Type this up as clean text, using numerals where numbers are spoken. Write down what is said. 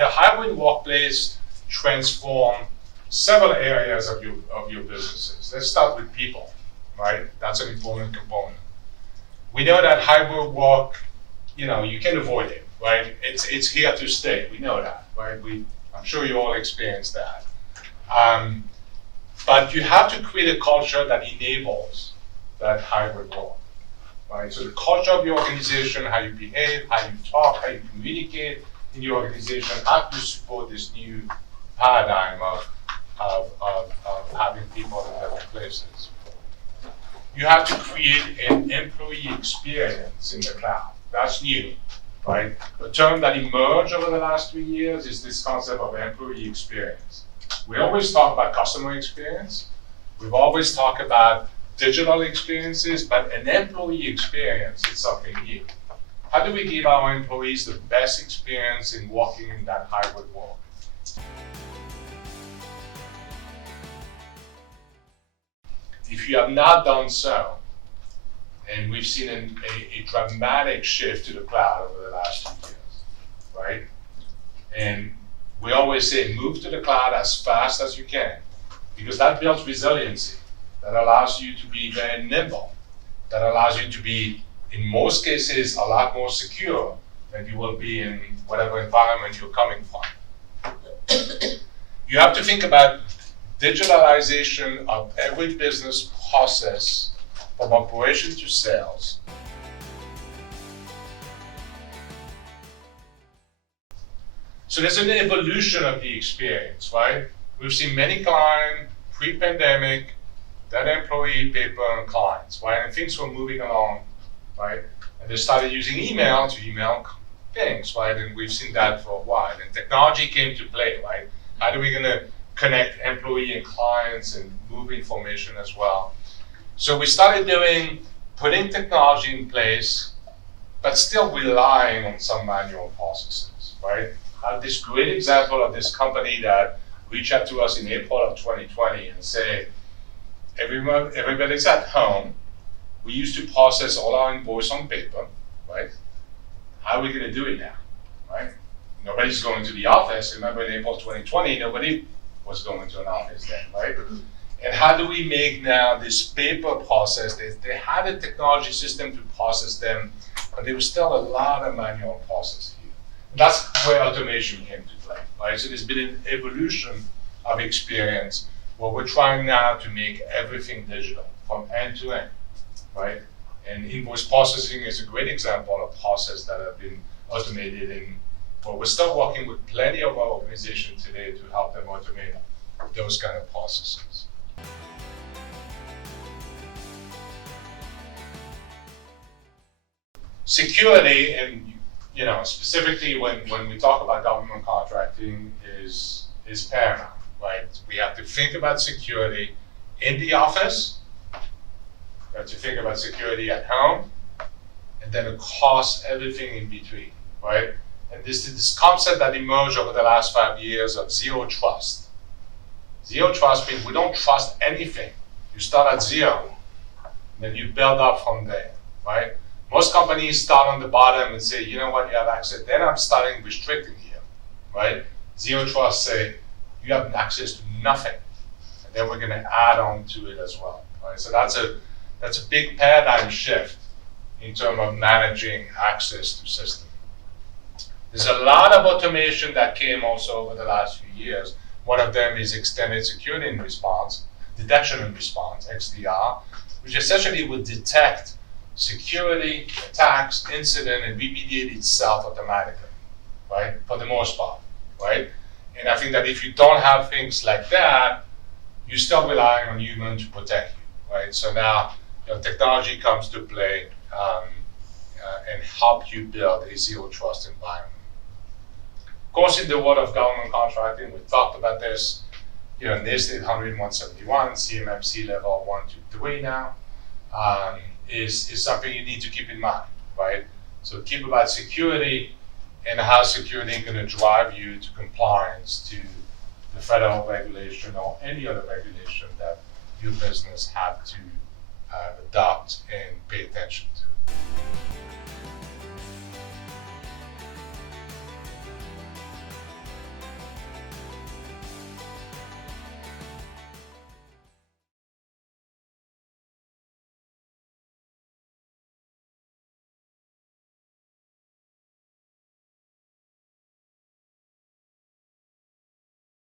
The hybrid workplace transforms several areas of your businesses. Let's start with people, right? That's an important component. We know that hybrid work, you can avoid it, right? It's here to stay. We know that, right? I'm sure you all experienced that. But you have to create a culture that enables that hybrid work, right? So the culture of your organization, how you behave, how you talk, how you communicate in your organization, how to support this new paradigm of having people in different places. You have to create an employee experience in the cloud. That's new, right? The term that emerged over the last 3 years is this concept of employee experience. We always talk about customer experience. We've always talked about digital experiences, but an employee experience is something new. How do we give our employees the best experience in working in that hybrid world? If you have not done so, and we've seen a dramatic shift to the cloud over the last 2 years, right? And we always say move to the cloud as fast as you can, because that builds resiliency, that allows you to be very nimble, that allows you to be, in most cases, a lot more secure than you will be in whatever environment you're coming from. You have to think about digitalization of every business process from operation to sales. So there's an evolution of the experience, right? We've seen many clients pre-pandemic, that employee, paper, and clients, right? And things were moving along, right? And they started using email to email things, right? And we've seen that for a while. And technology came to play, right? How are we gonna connect employee and clients and move information as well? So we started putting technology in place, but still relying on some manual processes, right? I have this great example of this company that reached out to us in April of 2020 and say, everybody's at home. We used to process all our invoice on paper, right? How are we gonna do it now, right? Nobody's going to the office. Remember in April 2020, nobody was going to an office then, right? And how do we make now this paper process? They had a technology system to process them, but there was still a lot of manual process here. And that's where automation came to play, right? So there's been an evolution of experience where we're trying now to make everything digital from end to end, right? And invoice processing is a great example of process that have been automated, and well, we're still working with plenty of our organizations today to help them automate those kind of processes. Security, and specifically when we talk about government contracting, is paramount, right? We have to think about security in the office, we have to think about security at home, and then across everything in between, right? And this concept that emerged over the last 5 years of zero trust. Zero trust means we don't trust anything. You start at zero, and then you build up from there, right? Most companies start on the bottom and say, you know what, you have access. Then I'm starting restricting you, right? Zero trust say, you have access to nothing. And then we're gonna add on to it as well, right? So that's a big paradigm shift in terms of managing access to systems. There's a lot of automation that came also over the last few years. One of them is extended security and response, detection and response, XDR, which essentially would detect security, attacks, incident, and remediate itself automatically, right? For the most part, right? And I think that if you don't have things like that, you're still relying on human to protect you, right? So now technology comes to play and help you build a zero trust environment. Of course, in the world of government contracting, we talked about this, NIST 800, 171, CMMC level 1, 2, 3 now, is something you need to keep in mind, right? So keep about security and how security is going to drive you to compliance to the federal regulation or any other regulation that your business have to adopt and pay attention to.